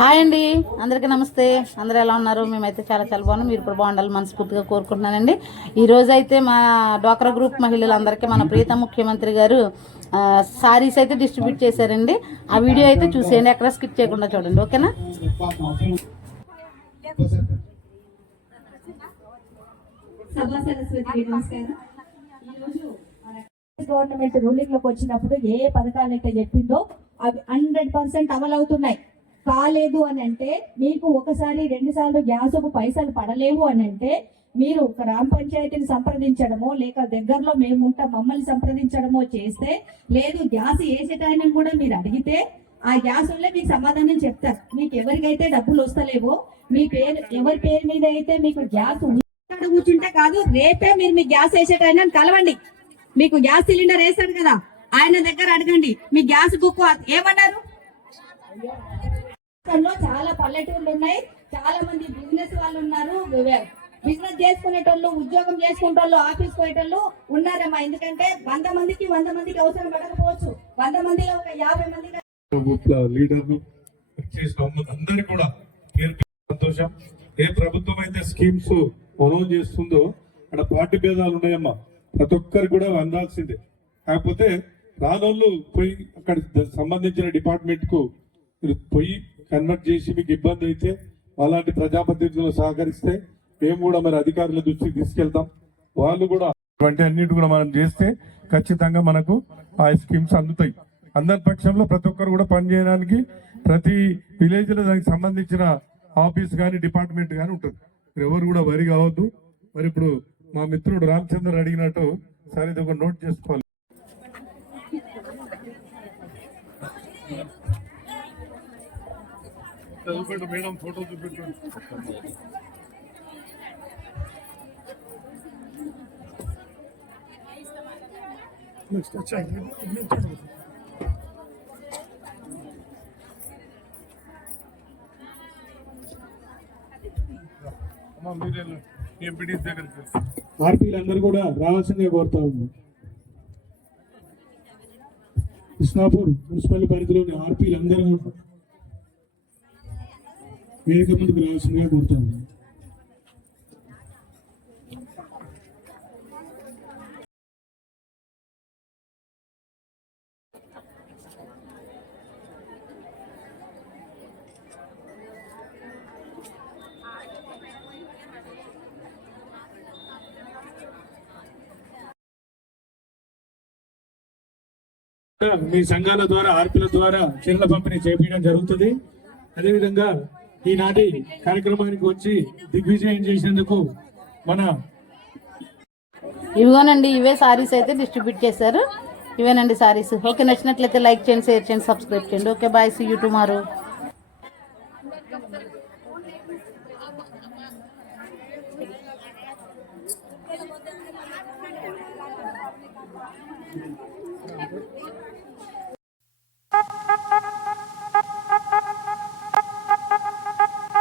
Hi అండి, అందరికీ నమస్తే. అందరూ ఎలా ఉన్నారు? మేమైతే చాలా చాలా బాగున్నాం. మీరు కూడా బాగుండాలి మనస్ఫూర్తిగా కోరుకుంటున్నానండి. ఈరోజు అయితే మా డ్వాక్రా గ్రూప్ మహిళలందరికీ మన ప్రీతం ముఖ్యమంత్రి గారు సారీస్ అయితే డిస్ట్రిబ్యూట్ చేశారండి. ఆ వీడియో అయితే చూసేయండి, ఎక్కడ స్కిప్ చేయకుండా చూడండి, ఓకేనా? గవర్నమెంట్ రూలింగ్ లోకి వచ్చినప్పుడు ఏ పథకాలు అయితే చెప్పిందో అవి 100% అమలు అవుతున్నాయి. కాలేదు అని అంటే, మీకు ఒకసారి 2 సార్లు గ్యాసుకు పైసలు పడలేవు అని అంటే మీరు గ్రామ పంచాయతీని సంప్రదించడమో లేక దగ్గరలో మేము ఉంటాం మమ్మల్ని సంప్రదించడమో చేస్తే, లేదు గ్యాస్ వేసేటాయని కూడా మీరు అడిగితే ఆ గ్యాస్ వల్లే మీకు సమాధానం చెప్తారు. మీకు ఎవరికైతే డబ్బులు వస్తలేవో, మీ పేరు ఎవరి పేరు మీద అయితే మీకు గ్యాస్ కూర్చుంటే కాదు, రేపే మీరు మీ గ్యాస్ వేసేటాయన కలవండి. మీకు గ్యాస్ సిలిండర్ వేస్తాడు కదా, ఆయన దగ్గర అడగండి మీ గ్యాస్ బుక్ ఏమన్నారు. చాలా పల్లెటూర్లు ఉన్నాయి, చాలా మంది బిజినెస్ వాళ్ళు ఉన్నారు, బిజినెస్ చేసుకునేటోళ్ళు, ఉద్యోగం చేసుకునేటోళ్ళు, ఆఫీస్ పోయేటోళ్ళు ఉన్నారమ్మా. ఎందుకంటే 100 మందికి అవసరం పడకపోవచ్చు, 100 మందిలో ఒక 50 మందికి లీడర్లు అందరికీ కూడా సంతోషం. ఏ ప్రభుత్వం అయితే స్కీమ్స్ మనం చేస్తుందో అక్కడ పార్టీ భేదాలు ఉన్నాయమ్మా, ప్రతి ఒక్కరికి కూడా అందాల్సిందే. కాకపోతే రానోళ్ళు పోయి అక్కడ సంబంధించిన డిపార్ట్మెంట్ కు మీరు పోయి కన్వర్ట్ చేసి మీకు ఇబ్బంది అయితే అలాంటి ప్రజాప్రతినిధులు సహకరిస్తే మేము కూడా మరి అధికారుల దృష్టికి తీసుకెళ్తాం. వాళ్ళు కూడా అన్నిటి కూడా మనం చేస్తే ఖచ్చితంగా మనకు ఆ స్కీమ్స్ అందుతాయి. అందరి పక్షంలో ప్రతి ఒక్కరు కూడా పనిచేయడానికి ప్రతి విలేజ్ లో దానికి సంబంధించిన ఆఫీస్ కానీ డిపార్ట్మెంట్ కానీ ఉంటుంది. ఎవరు కూడా వరి కావద్దు. మరి ఇప్పుడు మా మిత్రుడు రామచంద్ర అడిగినట్టు సరే ఇది ఒక నోట్ చేసుకోవాలి. మేడం ఫోటో చూపెట్టండి. ఆర్పీలందరూ కూడా రావాల్సిందిగా కోరుతా ఉన్నాం. కృష్ణాపూర్ మున్సిపల్ పరిధిలోని ఆర్పీలందరూ కూడా వేదిక ముందుకు రావాల్సిందిగా కోరుతా ఉన్నాం. మీ సంఘాల ద్వారా ఆర్పీల ద్వారా చీరల పంపిణీ చేపించడం జరుగుతుంది. అదేవిధంగా ఈనాటి కార్యక్రమానికి వచ్చి దిగ్విజయం చేసేందుకు మన ఇవిగోనండి, ఇవే సారీస్ అయితే డిస్ట్రిబ్యూట్ చేశారు. ఇవేనండి సారీస్. ఓకే, నచ్చినట్లయితే లైక్ చేయండి, షేర్ చేయండి, సబ్స్క్రైబ్ చేయండి. Okay, bye, see you tomorrow.